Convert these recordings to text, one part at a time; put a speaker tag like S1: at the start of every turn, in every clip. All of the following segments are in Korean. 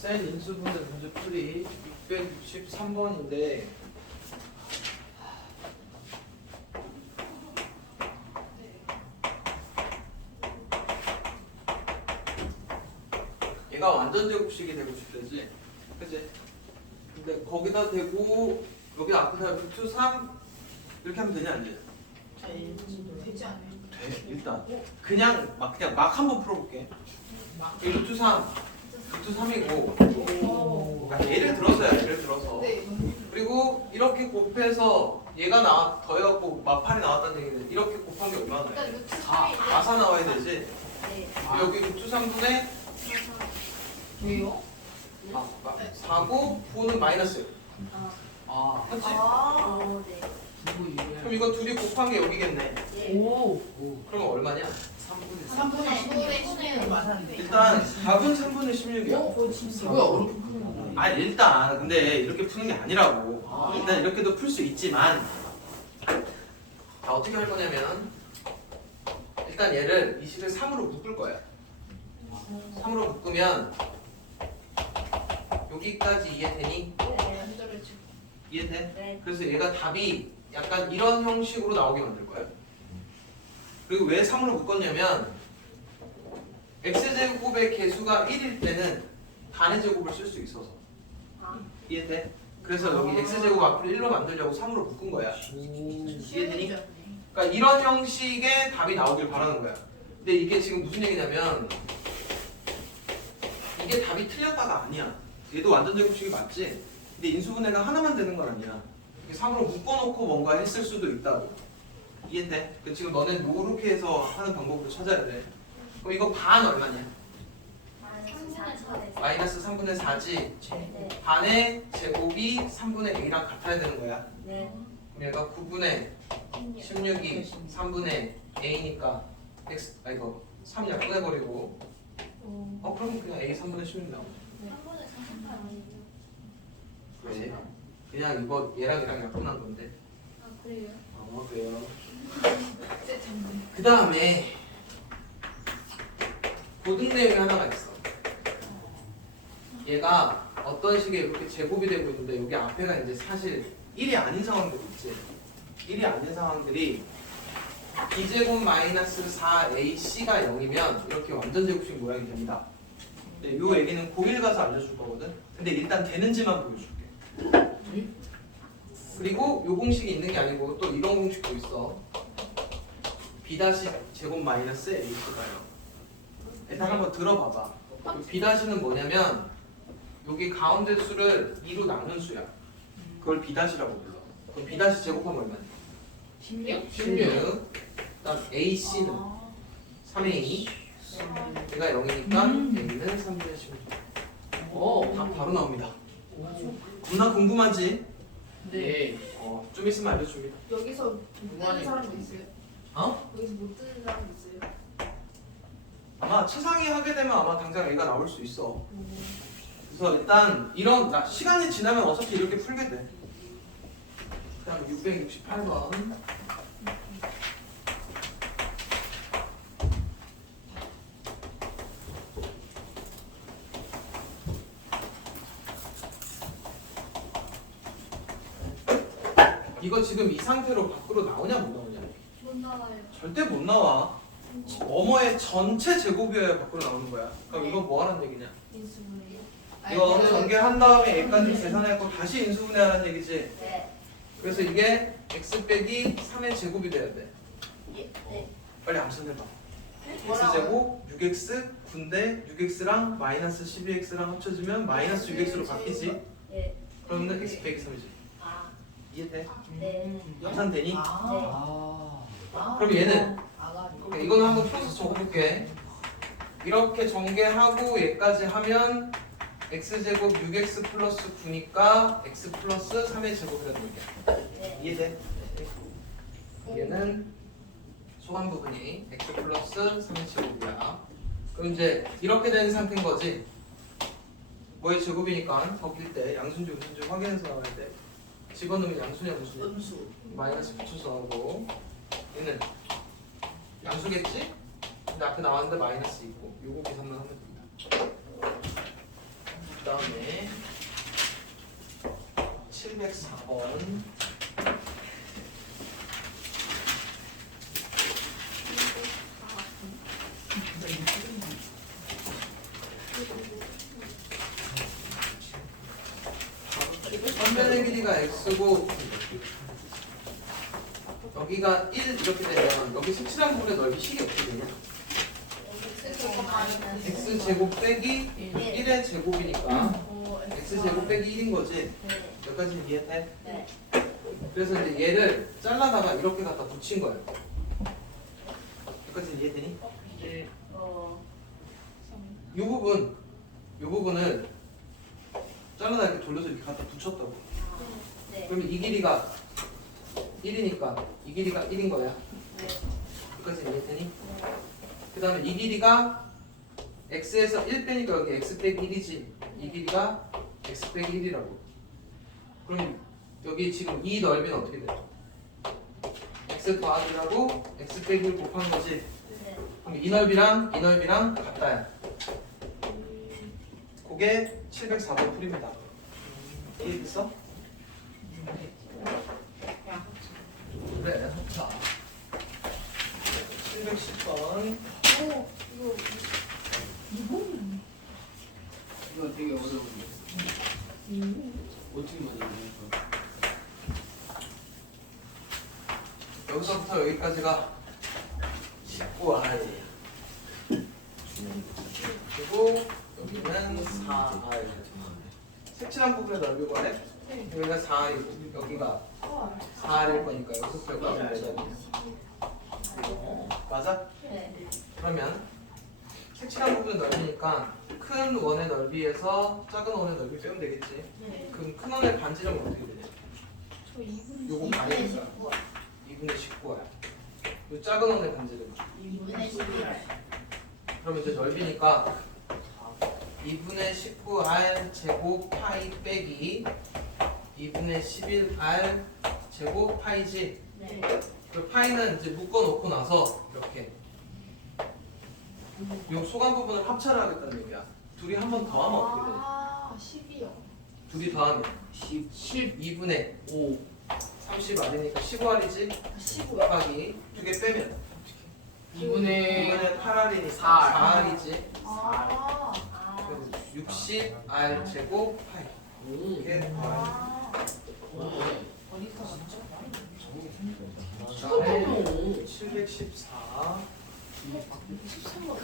S1: 셀 인수분해 문제 풀이 663번인데 얘가 완전 제곱식이 되고 싶대지 그지? 근데 거기다 대고 여기 앞에다 루트 3 이렇게 하면 되냐 안 되냐?
S2: 되지 않아요?
S1: 돼 일단 그냥 막 그냥 막 한번 풀어볼게 이 루트 3 루트 3이고 그러니까 예를 들어서야 예를 들어서
S2: 네.
S1: 그리고 이렇게 곱해서 얘가 나와 더해갖고 마판이 나왔다는 얘기는 이렇게 곱한 게 얼마나
S2: 일단
S1: 요
S2: 루트
S1: 다
S2: 3이
S1: 가사 나와야 되지
S3: 네.
S1: 여기 루트 3분의
S2: 왜요?
S1: 아, 4고 부호는 마이너스
S4: 아,
S1: 그렇지?
S3: 아, 어, 네.
S1: 그럼 이거 둘이 곱한 게 여기겠네
S3: 예.
S4: 오, 오,
S1: 그러면 얼마냐?
S4: 3분의
S2: 3분의 10분의 16 맞았는데
S1: 일단 답은 3분의 16이야
S2: 어? 진짜
S4: 뭐야 어렵게 푸는 거
S1: 아니 일단 근데 이렇게 푸는 게 아니라고
S4: 아.
S1: 일단 이렇게도 풀 수 있지만 자 어떻게 할 거냐면 일단 얘를 이 식을 3으로 묶을 거야 3으로 묶으면 여기까지 이해되니?
S3: 네.
S2: 지금
S1: 이해돼?
S3: 네.
S1: 그래서 얘가 답이 약간 이런 형식으로 나오게 만들 거야 그리고 왜 3으로 묶었냐면 x제곱의 개수가 1일 때는 반의 제곱을 쓸 수 있어서
S3: 아,
S1: 이해돼? 그래서 여기 x제곱 앞으로 1로 만들려고 3으로 묶은 거야
S4: 오,
S1: 이해되니? 그러니까 이런 형식의 답이 나오길 바라는 거야. 근데 이게 지금 무슨 얘기냐면 이게 답이 틀렸다가 아니야. 얘도 완전 제곱식이 맞지? 근데 인수분해가 하나만 되는 건 아니야. 이게 3으로 묶어놓고 뭔가 했을 수도 있다고. 이해돼? 그 지금 너네 요렇게 해서 하는 방법을 찾아야 돼. 그럼 이거 반 얼마냐? 마이너스 3분의 4지.
S3: 네.
S1: 반의 제곱이 3분의 A랑 같아야 되는 거야.
S3: 네.
S1: 그럼 얘가 9분의 16이 3분의 A니까 X 아 이거 3 약분해버리고 어 그럼 그냥 A 3분의 16 나오네 그렇지 그냥 이거 얘랑 얘랑 약분한 건데.
S3: 아, 그래요?
S1: 어 그래요. 그 다음에 고등 내용이 하나가 있어. 얘가 어떤 식의 이렇게 제곱이 되고 있는데 여기 앞에가 이제 사실 1이 아닌 상황들이 있지. 1이 아닌 상황들이 b제곱 마이너스 4ac가 0이면 이렇게 완전 제곱식 모양이 됩니다. 근데 이 얘기는 고1 가서 알려줄 거거든. 근데 일단 되는지만 보여줄게 그리고 요 공식이 있는 게 아니고 또 이런 공식도 있어. B 다시 제곱 마이너스 a가요 일단 한번 들어봐봐. 그 b 다시는 뭐냐면 여기 가운데 수를 2로 나눈 수야. 그걸 b 다시라고 불러. 그럼 b 다시 제곱하면 얼마냐?
S2: 16?
S1: 16 그다음 ac는
S2: 아.
S1: 3a 얘가 0이니까 a는 3분의 16 어, 답 바로 나옵니다. 겁나 궁금하지?
S4: 네.
S1: 어, 좀 있으면 알려줍니다
S2: 여기서 못 뜨는 사람도 있어요?
S1: 어?
S2: 여기서 못 뜨는 사람도 있어요?
S1: 아마 최상위 하게 되면 아마 당장 애가 나올 수 있어. 그래서 일단 이런 나 시간이 지나면 어차피 이렇게 풀게 돼. 그다음 668번. 이거 지금 이 상태로 밖으로 나오냐 못 나오냐?
S3: 못 나와요.
S1: 절대 못 나와. 어머의 전체 제곱이어야 밖으로 나오는 거야. 그럼 이거 뭐 하라는 얘기냐?
S3: 인수분해요?
S1: 이거 전개한 다음에 얘까지 계산하고 다시 인수분해하라는 얘기지.
S3: 네.
S1: 그래서 이게 x 빼기 3의 제곱이 돼야 돼.
S3: 예. 네.
S1: 빨리 암산해봐. x
S2: 뭐라고요?
S1: 제곱 6x 9인데 6x랑 마이너스 12x랑 합쳐지면 마이너스 6x로 바뀌지.
S3: 네.
S1: 그러면 x 빼기 3이지.
S3: 아,
S1: 이해돼?
S3: 네.
S1: 암산되니?
S4: 아,
S1: 그럼 얘는 오케이, 이거는 한번 풀어서 적어볼게. 이렇게 전개하고 얘까지 하면 x제곱 6x 플러스 9니까 x 플러스 3의 제곱이라는 얘기야.
S3: 네.
S1: 이해돼? 얘는 소관 부분이 x 플러스 3의 제곱이야. 그럼 이제 이렇게 된 상태인 거지. 뭐의 제곱이니까 거길 때 양순지 음순지 확인해서 나와야 돼. 집어넣으면 양수냐 무수냐?
S2: 음수
S1: 마이너스 붙여서 하고 얘는 양수겠지? 근데 앞에 나왔는데 마이너스 있고 요거 계산만 하면 됩니다. 다음에 704번 길이가 x고 여기가 1 이렇게 되면 여기 색칠한 부분의 넓이 식이 되냐? x 제곱 빼기 1의 제곱이니까 x 제곱 빼기 1인 거지.
S3: 네.
S1: 여기까지 이해돼?
S3: 네.
S1: 그래서 이제 얘를 잘라다가 이렇게 갖다 붙인 거예요. 여기까지 이해되니?
S4: 네.
S3: 어.
S1: 이 부분, 이 부분을 잘라다 이렇게 돌려서 이렇게 갖다 붙였다고.
S3: 네.
S1: 그러면 이 길이가 1이니까 이 길이가 1인 거야.
S3: 네.
S1: 여기까지 이해되니? 그 다음에 이 길이가 x에서 1 빼니까 여기 x 빼기 1이지. 이 길이가 x 빼기 1이라고. 그럼 여기 지금 이 넓이는 어떻게 돼? x 더하기라고 x 빼기 1 곱한 거지.
S3: 네.
S1: 그럼 이 넓이랑 이 넓이랑 같다야. 그게 704번 풀입니다. 이해됐어? 그래.
S4: 자,
S1: 710번.
S2: 오 이거
S4: 이거 되게 어려운데. 어떻게 만드는 거야?
S1: 여기서부터 여기까지가 19R. 그리고 여기는 4R. 색칠한 부분의 넓이 뭐래? 여기가 4R이고 여기가 4R일 거니까 여기서부터 여기까지 되잖아. 맞아?
S3: 네.
S1: 그러면 색칠한 부분의 넓이니까 큰 원의 넓이에서 작은 원의 넓이 빼면 되겠지.
S3: 네.
S1: 그럼 큰 원의 반지름은 어떻게 되냐?
S2: 저 2분
S1: 요거
S3: 이분의
S1: 반이니까
S3: 19.
S1: 2분의 19야. 요 작은 원의 반지름.
S3: 2분의 11.
S1: 그러면 이제 넓이니까 2분의 19r 제곱 파이 빼기 2분의 11r 제곱 파이지.
S3: 네.
S1: 그 파이는 이제 묶어놓고 나서 이렇게 요 소간 부분을 합차를 하겠다는 얘기야. 둘이 한 번 더 하면 어떻게 돼?
S2: 아 10이요
S1: 둘이 더하면
S4: 10,
S1: 12분의
S4: 5,
S1: 30r이니까 15r이지.
S2: 15요
S1: 곱하기 두 개 빼면
S4: 2분의
S1: 2분의 8r이니까
S4: 4R.
S1: 4r이지.
S2: 아
S3: 아.
S1: 60r 제곱 파이.
S4: 오,
S1: 이게 더하기.
S2: 아.
S3: 어디서 왔죠?
S1: 그다음에 714.
S2: 13번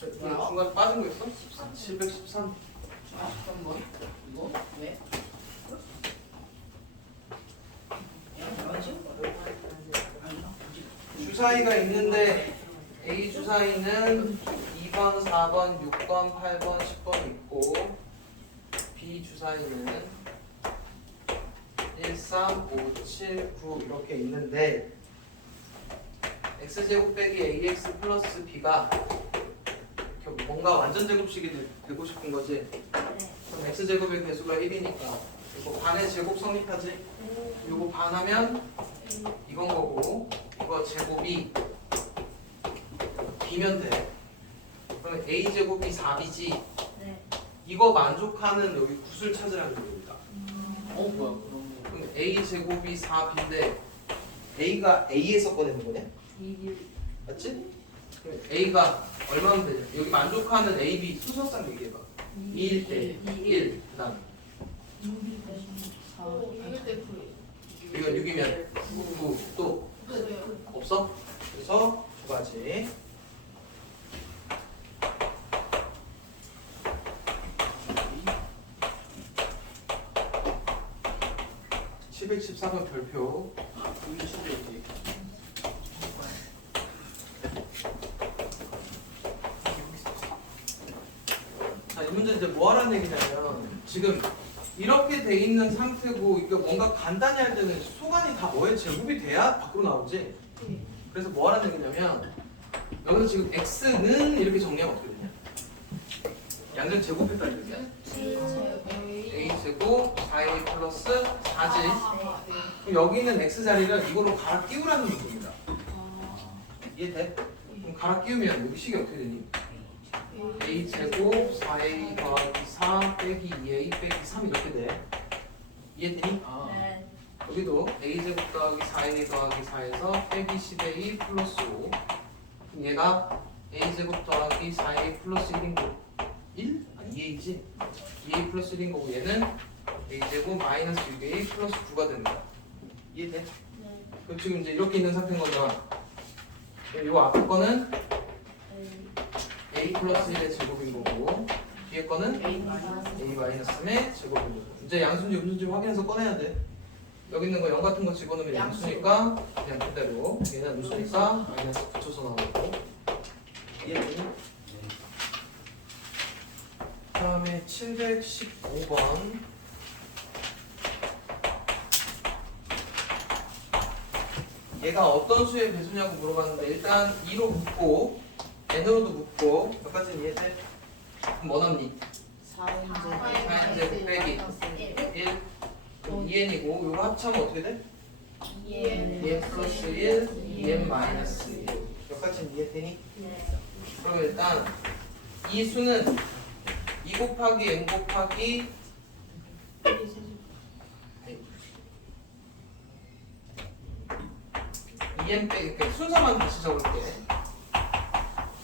S1: 이거 중간 빠진 거 있어? 713.
S4: 잠깐만. 이거? 왜?
S1: 주사위가 있는데 A 주사위는 2번, 4번, 6번, 8번, 10번 있고 B 주사위는 1, 3, 5, 7, 9 이렇게 있는데 x제곱 빼기 ax 플러스 b가 뭔가 완전 제곱식이 되- 되고 싶은 거지?
S3: 네.
S1: 그럼 x제곱의 배수가 1이니까 이거 반의 제곱 성립하지? 요거 반하면 이건 거고 이거 제곱이 b면 돼. 그러면 a 제곱이 4b지?
S3: 네.
S1: 이거 만족하는 여기 굿을 찾으라는 겁니다
S4: 어, 뭐야, 그럼.
S1: 그럼 a 제곱이 4b인데 a가 a에서 꺼내는 거냐? 맞지? 그럼 a가 얼마면 되냐? 여기 만족하는 a, b 수소상 얘기해봐 2일 때 1, 그 다음
S2: 오 이럴 때 구해요
S1: 이거 6이면 9, 또
S2: 없어요
S1: 없어? 그래서 두 가지. (714번) 별표? 자, 이 문제 이제 뭐 하라는 얘기냐면 지금 이렇게 돼 있는 상태고 이게 뭔가 간단히 할 때는 소관이 다 뭐에 제곱이 돼야 밖으로 나오지 그래서 뭐 하라는 얘기냐면 여기서 지금 x는 이렇게 정리하면 어떻게 되냐 양변 제곱했다는 얘기야 a 제곱 4a 플러스 4지
S2: 아, 네.
S1: 그럼 여기 있는 x 자리를 이걸로 갈아 끼우라는 문제입니다
S2: 아,
S1: 이해돼? 그럼 갈아 끼우면 여기 식이 어떻게 되니? a 제곱 4a 더하기 4 빼기 2a 빼기 3 이렇게 돼. 이해되니?
S4: 아
S3: 네.
S1: 여기도 a 제곱 더하기 4a 더하기 4에서 빼기 10a 플러스 5. 그럼 얘가 a 제곱 더하기 4a 플러스 1인 거고 1? 아니 2a지? 2a 플러스 1인 거고 얘는 a 제곱 마이너스 6a 플러스 9가 되는 거야. 이해돼?
S3: 네.
S1: 그럼 지금 이제 이렇게 있는 상태인 거잖아. 요 앞에 거는 a 플러스 1의 제곱인 거고 뒤에 거는
S4: A 마이너스
S1: a 마이너스 3의 제곱인 거고 이제 양수인지 음수인지 확인해서 꺼내야 돼. 여기 있는 거 0 같은 거 집어넣으면
S2: 양수.
S1: 양수니까 그냥 그대로 얘는 음수니까 마이너스 붙여서 나오고 이해되니? 다음에 715번 얘가 어떤 수의 배수냐고 물어봤는데 일단 2로 묶고 n으로도 묶고 몇 가지 이해돼? 그럼 뭐 남니?
S2: 4인
S1: 제곱 빼기 1 그럼 2n이고 요거 합치면 어떻게 돼?
S2: 2n
S1: 2n 플러스 1 2n 마이너스 1몇 가지 이해되니?
S3: 네.
S1: 그럼 일단 이 수는 2 곱하기 n 곱하기 2n 빼기 그러니까 순서만 다시 적을게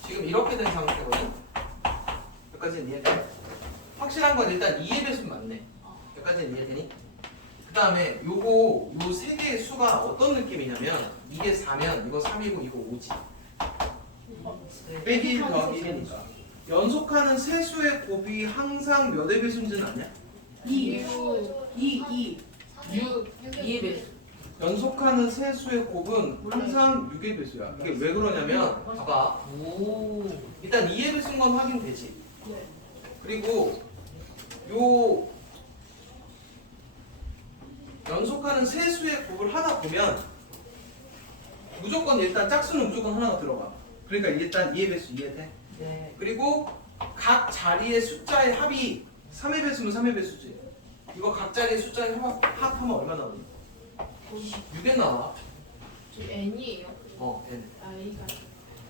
S1: 지금 이렇게 된 상태거든 여기까지는 이해돼? 확실한 건 일단 2의 배수 맞네 여기까지는 이해되니? 그 다음에 요거 요 세 개의 수가 어떤 느낌이냐면 이게 4면 이거 3이고 이거 5지 빼기 1 더하기 1이니까 연속하는 세 수의 곱이 항상 몇의 배수인지는 아냐?
S4: 2 2 2
S2: 6
S4: 2의 배수
S1: 연속하는 세 수의 곱은 항상 6의 배수야. 이게 왜 그러냐면 봐봐.
S4: 오
S1: 일단 2의 배수인 건 확인되지.
S2: 네.
S1: 그리고 요 연속하는 세 수의 곱을 하다 보면 무조건 일단 짝수는 무조건 하나가 들어가. 그러니까 일단 2의 배수 이해돼?
S4: 네
S1: 그리고 각 자리의 숫자의 합이 3의 배수면 3의 배수지. 이거 각 자리의 숫자의 합, 합하면 얼마 나오니? 6에 나와.
S2: n이에요
S1: 어, n.
S2: i가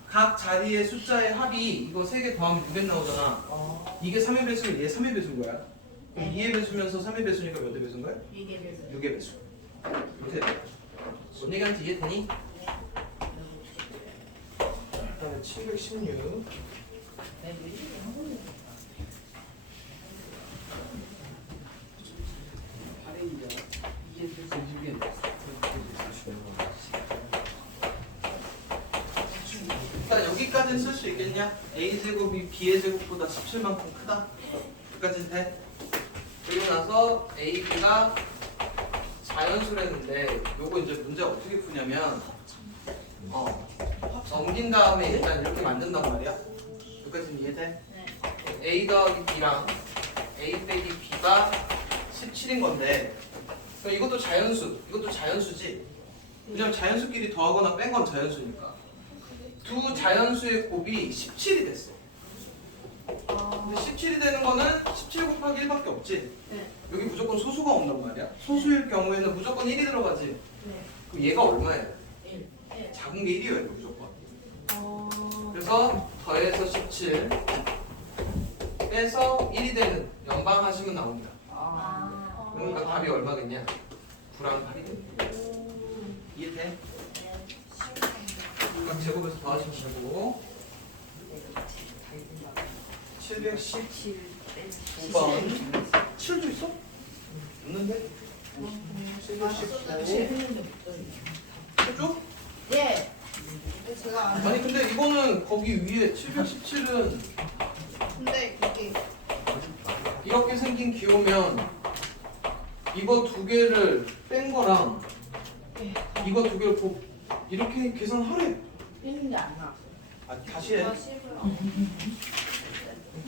S1: 각 자리의 숫자의 합이 이거 3개 더하면 6에 나오잖아.
S4: 어
S1: 이게 3의 배수면 얘 3의 배수인 거야. 그럼
S3: 네.
S1: 2의 배수면서 3의 배수니까 몇의 배수인 거야?
S3: 6의 배수.
S1: 6의 배수. 이렇게 돼. 뭔 얘기하는지 이해되니? 그다음에 716. 일단 쓸 수 있겠냐? a 제곱이 b의 제곱보다 17만큼 크다. 여기까지는 돼. 그리고 나서 a, b가 자연수랬는데 요거 이제 문제 어떻게 푸냐면 어 넘긴 다음에 일단 이렇게 만든단 말이야. 여기까지는 이해돼?
S3: 네.
S1: a 더하기 b랑 a 빼기 b가 17인 건데 그럼 이것도 자연수, 이것도 자연수지. 왜냐면 자연수끼리 더하거나 뺀 건 자연수니까. 두 자연수의 곱이 17이 됐어. 근데 17이 되는 거는 17 곱하기 1밖에 없지.
S2: 네.
S1: 여기 무조건 소수가 온단 말이야. 소수일 경우에는 무조건 1이 들어가지.
S2: 네.
S1: 그럼 얘가 얼마예요?
S3: 일.
S1: 작은 게 1이에요, 이거 무조건.
S2: 어
S1: 그래서 더해서 17 빼서 1이 되는 연방하시면 나옵니다.
S3: 아.
S1: 그러니까 답이 얼마겠냐? 9랑 8이 됩니다. 이해돼?
S3: 네.
S1: 각 제곱에서 더하시면 되고 710 9번 7도 있어? 없는데? 715 7죠?
S2: 예. 제가 안
S1: 아니 근데 이거는 거기 위에 717은
S2: 근데 이게
S1: 이렇게 생긴 기호면 이거 두 개를 뺀 거랑
S2: 예.
S1: 이거 두 개를 곱 이렇게 계산하래
S3: 했는데 안 나왔어.
S1: 아 다시 해
S2: 제가 10을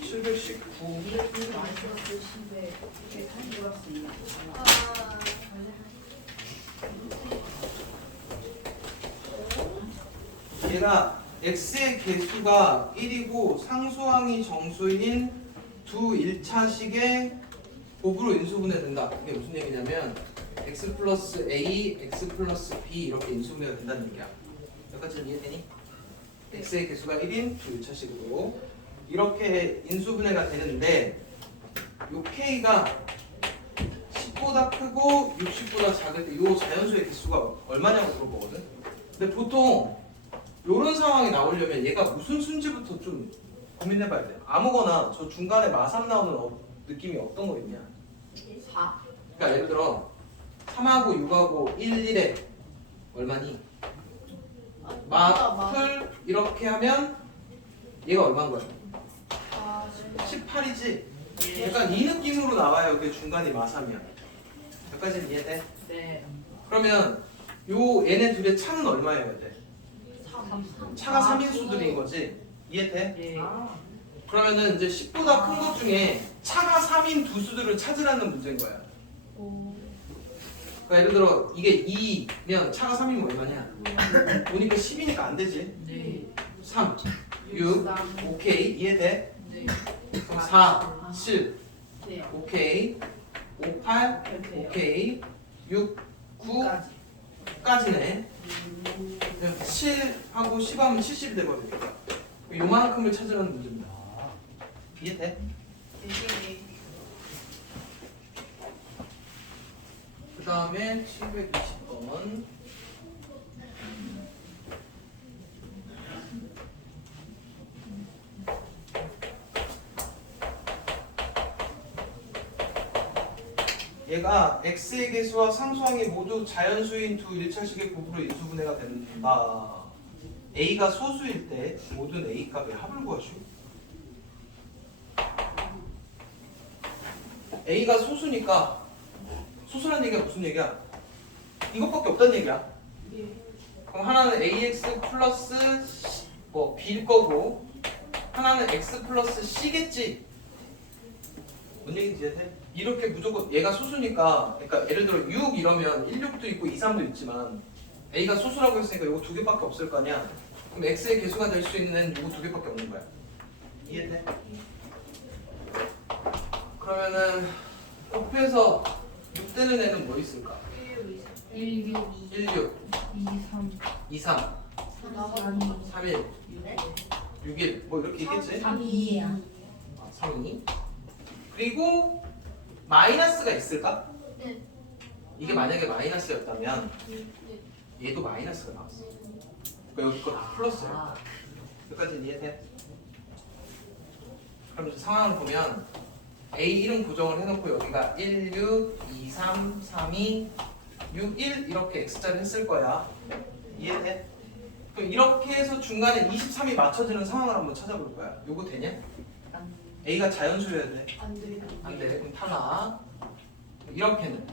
S1: 719
S3: 이렇게 많이 들었을 신데 이렇게 한 들었으니까.
S2: 아
S1: 얘가 x의 개수가 1이고 상수항이 정수인 두 1차식의 곱으로 인수분해 된다. 이게 무슨 얘기냐면 x 플러스 a, x 플러스 b 이렇게 인수분해가 된다는 얘기야. 여기까지 이해되니? x의 개수가 1인 두 1차식으로 이렇게 인수분해가 되는데 요 K가 10보다 크고 60보다 작을 때 요 자연수의 개수가 얼마냐고 물어보거든. 근데 보통 요런 상황이 나오려면 얘가 무슨 순지부터 좀 고민해봐야 돼. 아무거나 저 중간에 마삼 나오는 어- 느낌이 어떤 거 있냐.
S3: 4.
S1: 그러니까 예를 들어 3하고 6하고 1, 1에 얼마니? 마풀 이렇게 하면 얘가 얼마인 거야?
S2: 아,
S1: 18이지? 약간 이 느낌으로 나와요. 그 중간이 마삼이야. 여기까지는 이해돼?
S3: 네.
S1: 그러면 요 얘네 둘의 차는 얼마여야 돼?
S3: 3.
S1: 차가 3인수들인 거지? 이해돼?
S3: 네.
S1: 그러면은 이제 10보다 큰 것 중에 차가 3인 두 수들을 찾으라는 문제인 거야. 그러니까 예를 들어 이게 2면 차가 3이면 얼마냐? 보니까 10이니까 안 되지.
S3: 네.
S1: 3, 6, 오케이 이해돼?
S3: 네.
S1: 그럼 4, 7,
S3: 네.
S1: 오케이 5, 8,
S3: 이렇게요.
S1: 오케이 6,
S3: 9까지.
S1: 9까지네 7하고 10하면 70이 되거든요 요만큼을 찾으라는 문제입니다 이해돼?
S2: 네.
S1: 다음에 720번 얘가 x의 개수와 상수항이 모두 자연수인 두 1차식의 곱으로 인수분해가 된다. a가 소수일 때 모든 a 값의 합을 구하시오. a가 소수니까 소수란 얘기가 무슨 얘기야? 이것밖에 없다는 얘기야. 그럼 하나는 ax 플러스 뭐 b일 거고 하나는 x 플러스 c겠지. 뭔 얘기인지 이해 돼? 이렇게 무조건 얘가 소수니까 그러니까 예를 들어 6 이러면 16도 있고 2, 3도 있지만 a가 소수라고 했으니까 이거 두 개밖에 없을 거 아니야. 그럼 x의 개수가 될 수 있는 이거 두 개밖에 없는 거야. 이해돼? 그러면은 곱해서 6 되는 애는 뭐 있을까?
S4: 1, 6,
S1: 1, 6,
S4: 2, 3,
S1: 2, 3,
S4: 4,
S1: 3, 1, 6, 1, 뭐 이렇게 있겠지?
S4: 3, 2이야.
S1: 아, 3, 2. 그리고 마이너스가 있을까?
S2: 네.
S1: 이게 만약에 마이너스였다면 얘도 마이너스가 나왔어. 그러니까 여기 거 다 플러스야. 여기까지 이해돼? 그럼 이제 상황을 보면 A 이름 고정을 해놓고 여기가 1, 6, 2, 3, 3, 2, 6, 1 이렇게 X자를 했을 거야. 이해돼? 그럼 이렇게 해서 중간에 23이 맞춰지는 상황을 한번 찾아볼 거야. 요거 되냐? A가 자연수여야 돼.
S2: 안 돼.
S1: 안 돼. 그럼 탈락. 이렇게는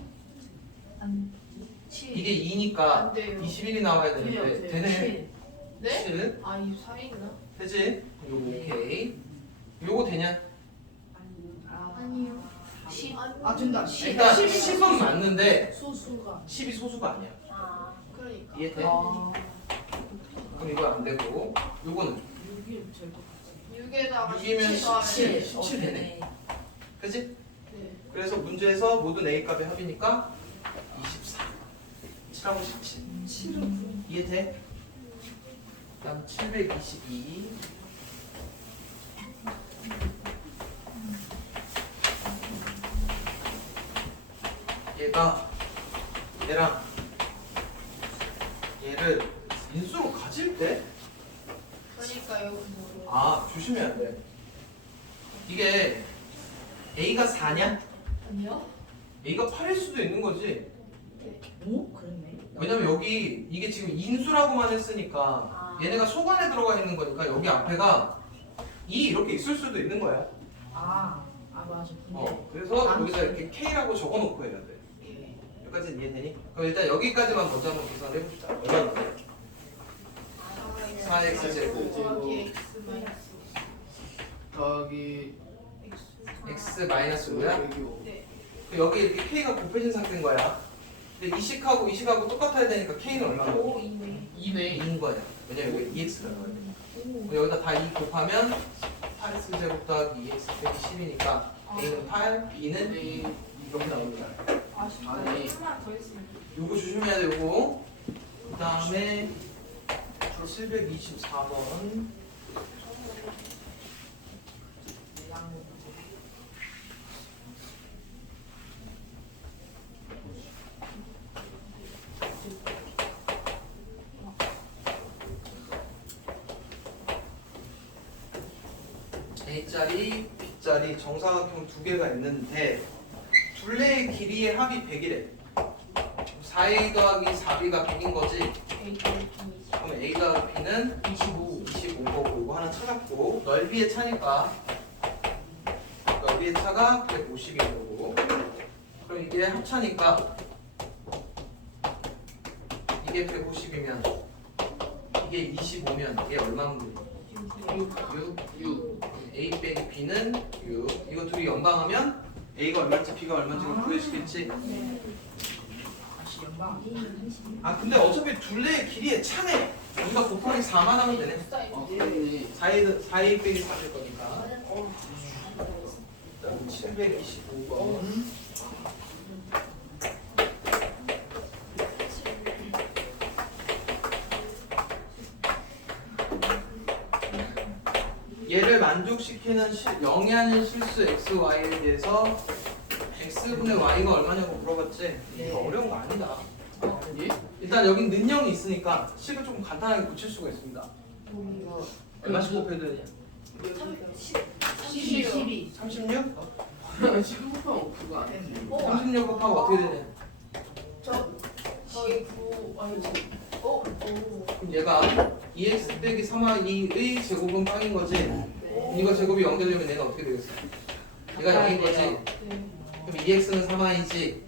S1: 이게 2니까
S2: 안 돼요.
S1: 21이 나와야 되는데 되네.
S2: 네?
S1: 7
S2: 아, 24인가?
S1: 되지? 요거 오케이. 요거 되냐?
S2: 아니요.
S3: 10.
S2: 아니,
S3: 아, 된다. 10.
S1: 일단 10은 맞는데
S2: 소수가.
S1: 10이 소수가 아니야.
S2: 아, 그러니까.
S1: 이해돼?
S3: 아.
S1: 그럼 이거 안 되고 요거는
S2: 6에다가
S1: 6이면 17,
S2: 17.
S1: 17 되네. 그지?
S2: 네.
S1: 그래서 문제에서 모든 A 값의 합이니까 24. 7하고 17. 이해돼? 그다음 722. 얘가 얘랑 얘를 인수로 가질 때
S2: 그러니까 여기 뭐.
S1: 아, 조심해야 돼. 이게 A가 4냐?
S2: 아니요?
S1: A가 8일 수도 있는 거지.
S3: 오, 그렇네.
S1: 왜냐면 여기 이게 지금 인수라고만 했으니까
S3: 아.
S1: 얘네가 소관에 들어가 있는 거니까 여기 앞에가 2 이렇게 있을 수도 있는 거야.
S3: 아, 아 맞아. 근데
S1: 어, 그래서
S3: 안
S1: 여기다 이렇게 K라고 적어 놓고 해야 돼.
S2: 예.
S1: 여기까지는 이해되니? 그럼 일단 여기까지만 먼저 한번 계산을 해봅시다. 얼마나 돼? 4x 제곱
S2: 더하기 x 마이너스
S5: 더하기
S1: x 마이너스 5야?
S2: 네.
S1: 여기 이렇게 K가 곱해진 상태인 거야. 근데 이식하고 이식하고 똑같아야 되니까 K는 얼마나?
S2: 5 이네.
S5: 2네
S1: 2인 거야. 왜냐면 여기 EX가 나와야 돼. 여기다 다 2 곱하면 8x 제곱 더하기 2x 빼기 10이니까 A는 8, B는 2 여기다
S2: 여기다
S5: 아니.
S2: 나오는
S1: 요거 조심해야 되고 그 다음에 저 724번 A짜리, B짜리 정사각형 두 개가 있는데 둘레의 길이의 합이 100이래. 4A 더하기 4B가 100인 거지? 그럼 A 더하기 B는 25, 25거고 이거 하나 찾았고 넓이의 차니까. 넓이의 차가 150인 거고. 그럼 이게 합차니까 이게 150이면 이게 25면 이게? 6, 6, 6 A 빼기 B는 6 이거 둘이 연방하면 A가 얼마인지 B가 얼마인지 구해주겠지. 아 근데 어차피 둘레의 길이의 차네. 우리가 곱하기 4만 하면 되네.
S5: 아 그러네
S1: 4A, 4A 빼기 4될 거니까. 일단 725번 얘를 만족시키는 실, 영위하는 실수 x, y에 대해서 x분의 y가 얼마냐고 물어봤지? 이게 어려운 거 아니다
S5: 예?
S1: 일단 여긴 능력이 있으니까 식을 조금 간단하게 고칠 수가 있습니다 얼마씩 곱해야 되냐?
S3: 12, 12.
S1: 36?
S5: 지금 곱하면 그거 안 했네
S1: 36 곱하면 어떻게 되냐?
S2: 저 저희 구 아니 어? 오.
S1: 그럼 얘가 2x 빼기 3y의 제곱은 빵인 거지? 이거 제곱이 0 되려면 얘는 어떻게 되겠어? 얘가 0인 거지?
S2: 네.
S1: 그럼 2x는 3y지?
S2: 네.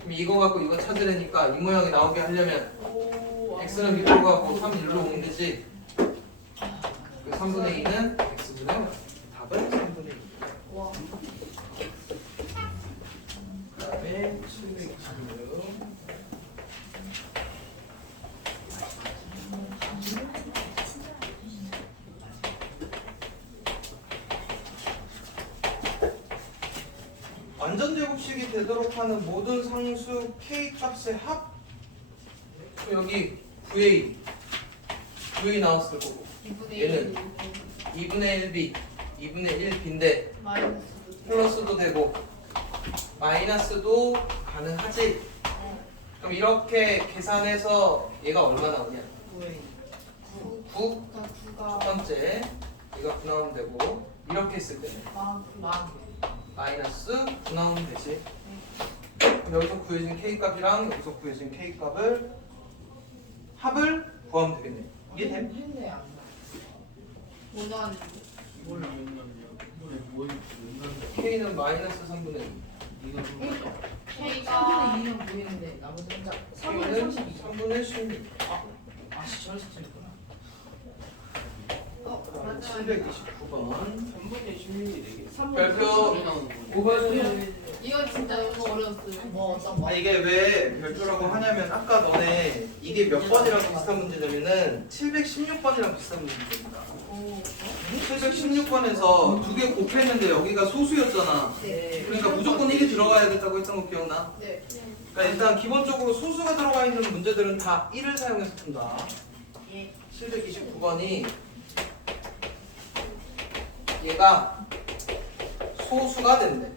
S1: 그럼 이거 갖고 이거 찾으려니까 이 모양이 나오게 하려면
S2: 오.
S1: x는 밑으로 가고 3 1로 오면 되지? 그 3분의 2는 x분의 답은 3분의 2
S2: 와.
S1: 그다음에 726 완전 제곱식이 되도록 하는 모든 상수 k 값의 합. 여기 9a 9a 나왔을 거고.
S2: 2분의
S1: 얘는
S2: 1
S1: 2분의 1b 2분의 1b인데
S2: 마이너스
S1: 플러스도 되고 마이너스도 가능하지? 그럼 이렇게 계산해서 얘가 얼마 나오냐? 9다첫
S2: 9가
S1: 번째 얘가 9 나오면 되고 이렇게 했을 때는
S2: 만만
S1: 마이너스 9 나오면 되지 여기서 구해진 k값이랑 여기서 구해진 k값을 합을 구하면 되겠네 이해돼?
S3: 했네, 안 나.
S2: 원한
S5: 이번에 몇 년이야? 이번에 뭐 했지?
S1: k는 마이너스 3분의 2
S5: 이거 좀
S2: K가
S3: 3분의 2는 구했는데, 나머지 혼자. 3분의
S1: k는
S3: 32.
S1: 3분의 16
S3: 아, 씨, 저를 썼구나.
S2: 어 맞아요
S1: 729번
S5: 3분의 16이 되게
S1: 별표
S5: 나오는 거네
S1: 5번은
S2: 이건 진짜 너무 어려웠어요
S3: 뭐, 어떤 거?
S1: 아 이게 왜 별표라고 하냐면 아까 너네 이게 몇 번이랑 비슷한 문제냐면은 716번이랑 비슷한 문제입니다.
S2: 오
S1: 716번에서 두 개 곱했는데 여기가 소수였잖아.
S3: 네.
S1: 그러니까 무조건 1이 들어가야겠다고 했던 거 기억나?
S2: 네
S1: 그러니까 일단 기본적으로 소수가 들어가 있는 문제들은 다 1을 사용해서 푼다.
S2: 예.
S1: 729번이 얘가 소수가 된대.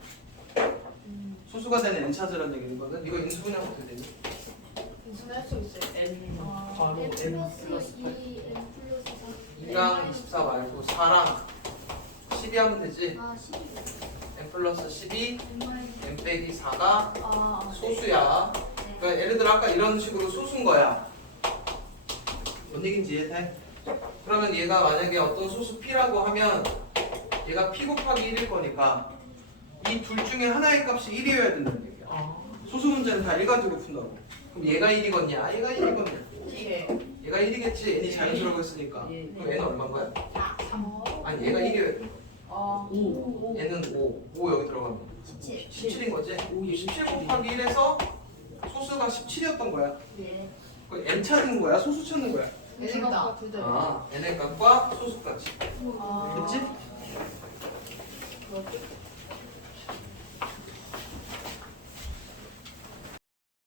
S1: 소수가 되는 n 차즈라는 얘기거든. 이거 인수분해 어떻게 되니?
S2: 무슨 할수 있어요
S3: N.
S2: 아,
S3: 바로 N
S4: 플러스
S3: 플러스
S4: 2 n 플러스
S1: 2랑 24 말고 4랑 12 하면
S4: 되지.4 아12
S1: n 플러스 12,
S4: n
S1: 빼기 4가
S2: 아
S1: 소수야. 그러니까 예를 들어 아까 이런 식으로 소수인 거야. 뭔 얘기인지 이해돼? 그러면 얘가 만약에 어떤 소수 p라고 하면 얘가 p 곱하기 1일 거니까 이 둘 중에 하나의 값이 1이어야 된다는 얘기야.
S3: 아,
S1: 소수 문제는 다 1가지고 푼다고. 그럼 얘가 1이겠냐? 얘가 1이겠냐?
S2: 예.
S1: 얘가 1이겠지? n이 자연수라고 했으니까.
S3: 예.
S1: 그럼 n은 얼마인 거야?
S3: 3.
S1: 아니 얘가 1이어야 돼.
S2: 아
S3: 5.
S1: n은 5. 5 여기 들어가면
S4: 17
S1: 17인 거지?
S3: 5,
S1: 17 곱하기 1에서 소수가 17이었던 거야. 네그 n 찾는 거야? 소수 찾는 거야? 아, n의 값과 소수까지.
S2: 아
S1: 됐지?
S2: 그렇게